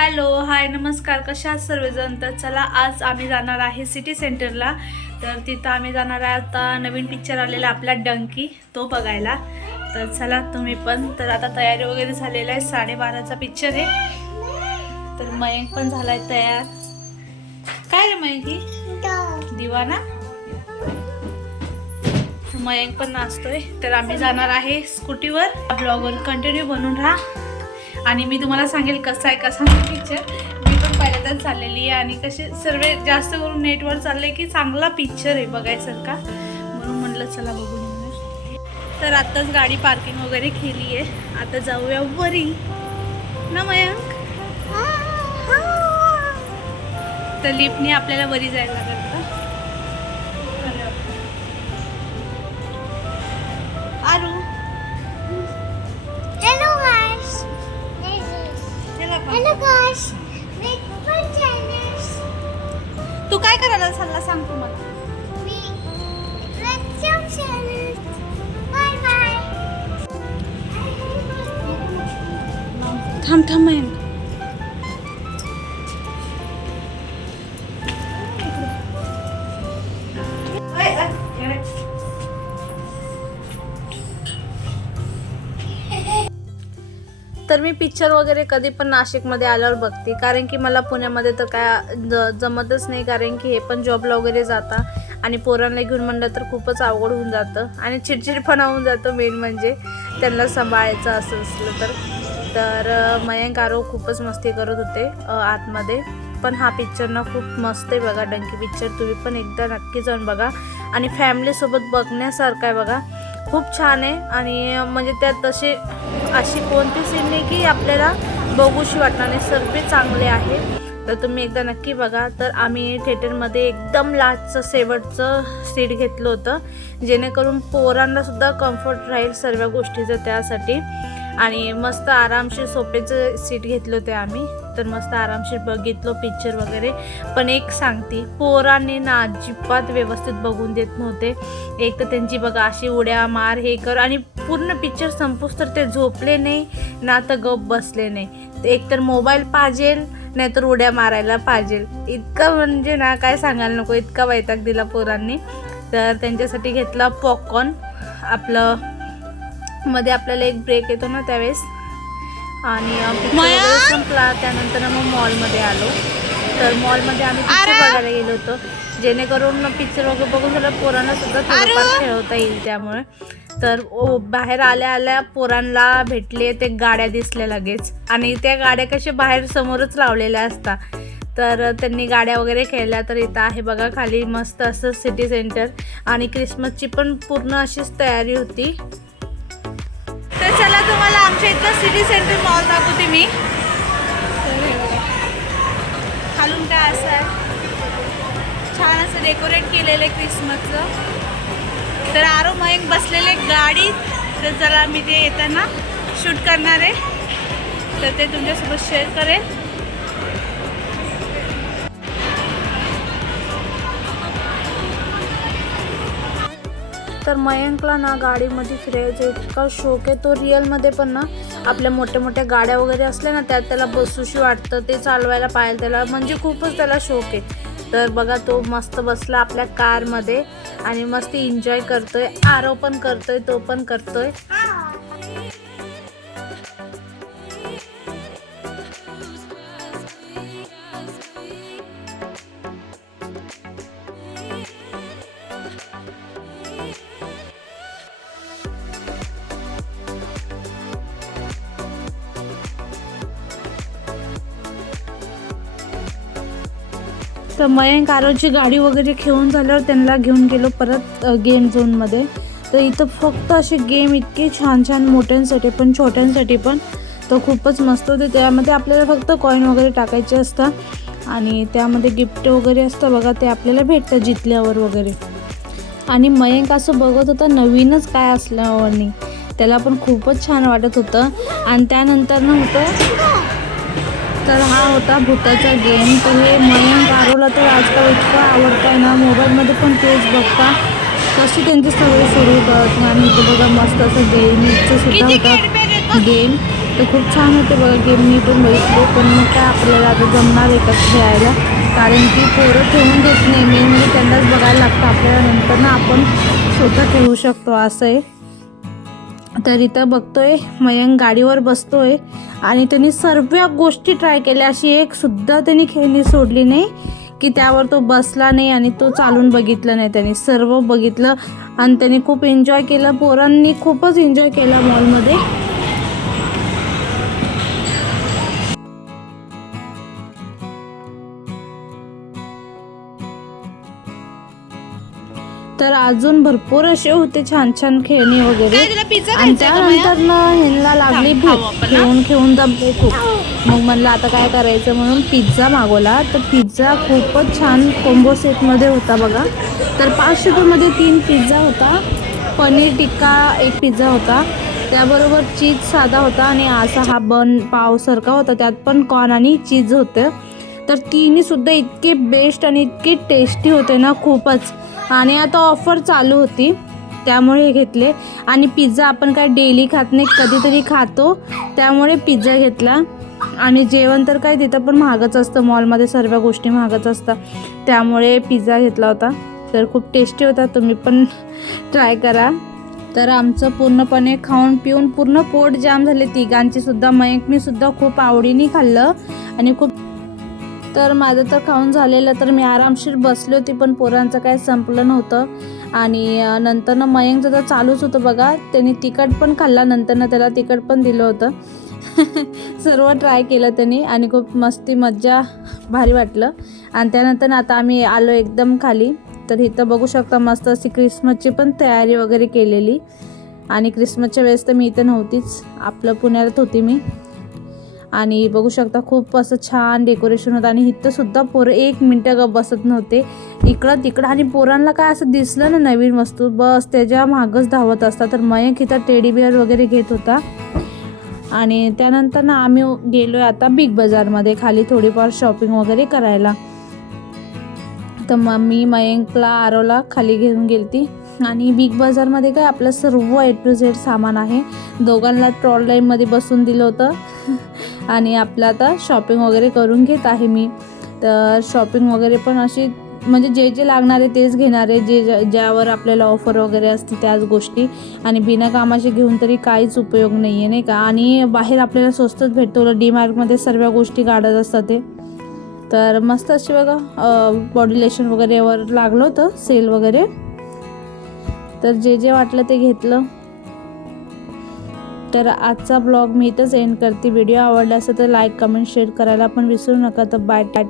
Hello hi नमस्कार. कशा सर्वजण? तर चला आज आम्ही जाणार आहे सिटी सेंटरला. तर तिथं आम्ही जाणार आहे आता. नवीन पिक्चर आलेला आपला डंकी तो बघायला. तर चला तुम्ही पण. तर आता तयारी वगैरे झालेला आहे. साडेबाराचा पिक्चर आहे. तर मयंक पण झाला आहे तयार. काय रे मयंकी दिवाना? मयंक पण नाचतोय. तर आम्ही जाणार आहे स्कूटीवर. ब्लॉगवर कंटिन्यू बनून राहा. आणि मी तुम्हाला सांगेल कसा आहे कसा नाही पिक्चर मी पण पहिल्यांदाच चाललेली आहे आणि कसे सर्व जास्त करून नेटवर चालले की चांगला पिक्चर आहे बघायसारखा. म्हणून म्हटलं चला बघून तर आत्ताच गाडी पार्किंग वगैरे केली आहे. आता जाऊया वरी. ना मयंक? तर लिफ्टने आपल्याला वरी जायला लागेल. तू काय करायला चालला सांग तू मला. थांब थांब तर मी पिक्चर वगैरे कधी पण नाशिकमध्ये आल्यावर बघते. कारण की मला पुण्यामध्ये तर काय ज जमतच नाही. कारण की हे पण जॉबला वगैरे जाता आणि पोरांना घेऊन म्हणलं तर खूपच अवघड होऊन जातं आणि चिडचिडपणा होऊन जातं मेन म्हणजे. त्यांना सांभाळायचं असं असलं तर. तर मयंक आरो खूपच मस्ती करत होते आतमध्ये. पण हा पिक्चर ना खूप मस्त आहे बघा डंकी पिक्चर तुम्ही पण एकदा नक्की जाऊन बघा. आणि फॅमिलीसोबत बघण्यासारखं आहे बघा. खूप छान आहे. आणि म्हणजे त्यात तसे अशी कोणती सीन नाही की आपल्याला बघूशी वाटणार नाही. सर्व चांगले आहे. तर तुम्ही एकदा नक्की बघा. तर आम्ही थिएटरमध्ये एकदम लास्टचं शेवटचं सीट घेतलं होतं. जेणेकरून पोरांनासुद्धा कम्फर्ट राहील सर्व गोष्टीचं त्यासाठी. आणि मस्त आरामशीर सोपेचं सीट घेतलं होते आम्ही. तर मस्त आरामशीर बघितलो पिक्चर वगैरे. पण एक सांगते पोरांनी ना अजिबात व्यवस्थित बघून देत नव्हते. एक तर त्यांची बघा अशी उड्या मार हे कर आणि पूर्ण पिक्चर संपूस तर ते झोपले नाही ना तर गप बसले नाही. एक तर मोबाईल पाहिजेल नाहीतर उड्या मारायला पाहिजेल इतकं म्हणजे ना काय सांगायला नको इतका वैताग दिला पोरांनी. तर त्यांच्यासाठी घेतला पॉपकॉर्न आपलं मध्ये आपल्याला एक ब्रेक येतो ना त्यावेळेस. आणि संपला. त्यानंतर मग मॉलमध्ये आलो. तर मॉलमध्ये आम्ही पिक्चर बघायला गेलो होतो. जेणेकरून पिक्चर वगैरे बघून झालं पोरांना सुद्धा थोडंफार खेळवता येईल त्यामुळे. तर बाहेर आल्या आल्या पोरांना भेटले. ते गाड्या दिसल्या लगेच. आणि त्या गाड्या कशा बाहेर समोरच लावलेल्या असतात तर त्यांनी गाड्या वगैरे खेळल्या. तर इथं आहे बघा खाली मस्त असं सिटी सेंटर आणि क्रिसमसची पण पूर्ण अशीच तयारी होती. तर तुम्हाला आमच्या इथलं सिटी सेंटर मॉल दाखवते मी. खालून काय असं आहे? छान असं डेकोरेट केलेलं आहे क्रिसमसचं तर आरो मयंक बसलेले गाडी. तर चला मी ते येताना शूट करणार आहे. तर ते तुमच्यासोबत शेअर करेल तर मयंकला ना गाडीमध्ये फिरायचं इतका शौक आहे. तो रिअलमध्ये पण ना आपल्या मोठ्या मोठ्या गाड्या वगैरे असल्या ना त्यात त्याला बसूशी वाटतं. ते चालवायला पाहिजे त्याला म्हणजे खूपच त्याला शौक आहे. तर बघा तो मस्त बसला आपल्या कारमध्ये आणि मस्त एन्जॉय करतोय. आरो पण करतोय तो पण करतोय. तर मयंक आरोची गाडी वगैरे खेळून झाल्यावर त्यांना घेऊन गेलो परत गेम झोनमध्ये तर इथं फक्त असे गेम इतके छान छान मोठ्यांसाठी पण छोट्यांसाठी पण तर खूपच मस्त होते. त्यामध्ये आपल्याला फक्त कॉईन वगैरे टाकायचे असतात आणि त्यामध्ये गिफ्ट वगैरे असतं बघा ते आपल्याला भेटतं जितल्यावर वगैरे. आणि मयंक असं बघत होता नवीनच काय असल्यावर त्याला पण खूपच छान वाटत होतं. आणि त्यानंतर ना होतं तर हा होता भूताचा गेम तर हे मयंक आरोला तर आजकाल इतकं आवडतं आहे ना. मोबाईलमध्ये पण तेच बघता. कशी त्यांची सवय सुरू होतात आणि इथं बघा मस्त असं गेमचं सुद्धा होतं गेम तर खूप छान होते बघा गेम मी पण बघितले. पण मग काय आपल्याला आता जमणार आहे का खेळायला. कारण की पोरं ठेवून देत नाही. मेन म्हणजे त्यांनाच बघायला लागतं. आपल्याला नंतर ना आपण स्वतः खेळू शकतो असं आहे. तर इथं बघतोय मयंक गाडीवर बसतोय आणि त्यांनी सर्व गोष्टी ट्राय केल्या. अशी एक सुद्धा त्यांनी खेळणी सोडली नाही की त्यावर तो बसला नाही आणि तो चालून बघितलं नाही त्यांनी. सर्व बघितलं आणि त्यांनी खूप एन्जॉय केलं. पोरांनी खूपच एन्जॉय केला मॉलमध्ये तर अजून भरपूर असे होते छान छान खेळणी वगैरे. आणि त्यानंतर ना ह्यांना लागली भूक. खेळून खेळून दमले खूप. मग म्हणलं आता काय करायचं म्हणून पिझ्झा मागवला. तर पिझ्झा खूपच छान कोंबो सेटमध्ये होता बघा. तर पाचशे रुपयामध्ये तीन पिझ्झा होता. पनीर टिक्का एक पिझ्झा होता. त्याबरोबर चीज साधा होता आणि असा हा बन पावसारखा होता. त्यात पण कॉर्न आणि चीज होतं. तर तिन्ही सुद्धा इतके बेस्ट आणि इतके टेस्टी होते ना खूपच. आणि आता ऑफर चालू होती. त्यामुळे हे घेतले. आणि पिझ्झा आपण काय डेली खात नाही कधीतरी खातो. त्यामुळे पिझ्झा घेतला. आणि जेवण तर काय तिथं पण महागच असतं. मॉलमध्ये सर्व गोष्टी महागच असतात. त्यामुळे पिझ्झा घेतला होता. तर खूप टेस्टी होता. तुम्ही पण ट्राय करा. तर आमचं पूर्णपणे खाऊन पिऊन पूर्ण पोट जाम झाले. तिघांचीसुद्धा सुद्धा मयंकनी सुद्धा खूप आवडीने खाल्लं. आणि खूप तर माझं तर खाऊन झालेलं तर मी आरामशीर बसली होती पण पोरांचं काय संपलं नव्हतं. आणि नंतर नंतरनं मयंकचं तर चालूच होतं बघा त्यांनी तिखट पण खाल्ला नंतरनं त्याला तिखट पण दिलं होतं. सर्व ट्राय केलं त्यांनी आणि खूप मस्ती मज्जा भारी वाटलं. आणि त्यानंतर आता आम्ही आलो एकदम खाली. तर इथं बघू शकता मस्त अशी क्रिसमसची पण तयारी वगैरे केलेली. आणि क्रिसमसच्या वेळेस तर मी इथं नव्हतीच. आपलं पुण्यात होती मी. आणि बघू शकता खूप असं छान डेकोरेशन होतं. आणि इथंसुद्धा पोरं एक मिनटं ग बसत नव्हते. इकडं तिकडं. आणि पोरांना काय असं दिसलं ना नवीन वस्तू? बस त्याच्या मागच धावत असतात. तर मयंक इथं टेडीबिअर वगैरे घेत होता. आणि त्यानंतर ना आम्ही गेलो आहे आता बिग बाजारमध्ये खाली थोडीफार शॉपिंग वगैरे करायला. तर मग मी मयंकला आरोला खाली घेऊन गेलती. आणि बिग बाजारमध्ये काय आपलं सर्व ए टू झेड सामान आहे. दोघांना ट्रॉल लाईनमध्ये बसून दिलं होतं. आणि आपलं आता शॉपिंग वगैरे करून घेत आहे मी. तर शॉपिंग वगैरे पण अशी म्हणजे जे जे लागणार आहे तेच घेणार आहे. जे ज्या- ज्यावर आपल्याला ऑफर वगैरे असते त्याच गोष्टी. आणि बिना कामाचे घेऊन तरी काहीच उपयोग नाही आहे नाही का? आणि बाहेर आपल्याला स्वस्तच भेटतो. डी मार्कमध्ये सर्व गोष्टी काढत असतात ते. तर मस्त अशी बघा बॉडी लेशन वगैरेवर लागलं होतं सेल वगैरे. तर जे जे वाटलं ते घेतलं. तर आजचा ब्लॉग मी इथंच एंड करते. व्हिडिओ आवडला असेल तर लाईक कमेंट शेअर करायला पण विसरू नका. तर बाय टाट.